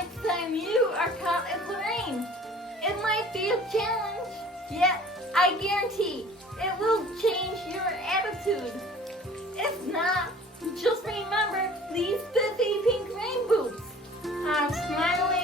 next time you are caught in the rain. It might be a challenge, yet I guarantee it will change your attitude. If not, just remember these spiffy pink rain boots. I'm smiling